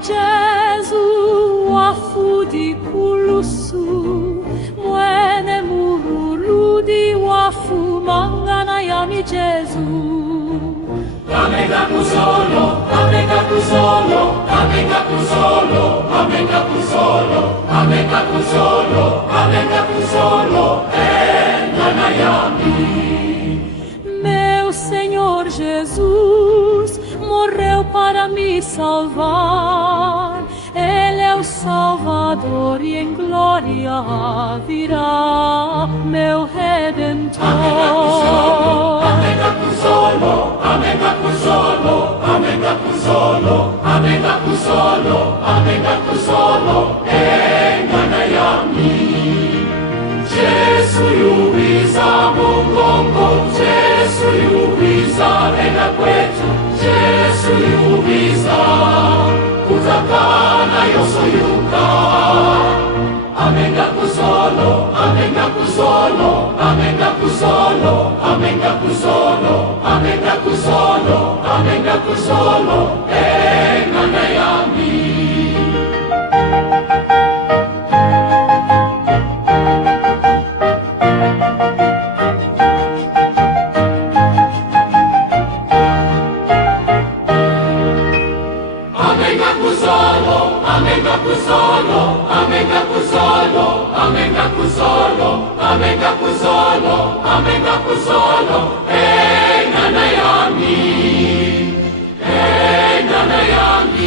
Jesu wafudi kulusu mwene muruludi wafu mangana yani Jesu Amenga kusolo, amenga kusolo, amenga kusolo, amenga kusolo, amenga kusolo, amenga kusolo, engana yami. Meu Senhor Jesus morreu para me salvar. Ele é o Salvador e em glória virá, meu Redentor. Amenga kusolo, amenga kusolo, amenga kusolo, amenga kusolo, amenga kusolo, engana yami. Jesu yubiza mungongo, Jesu yubiza ena kwetu, Jesu yubiza kutakana yosoyuka. Amenga kusolo, amenga kusolo, amenga kusolo, amenga kusolo, amenga kusolo, amenga kusolo, engana yami. Amenga kusolo, amenga kusolo, amenga kusolo, amenga kusolo, amenga kusolo, amenga kusolo, engana yami, engana yami.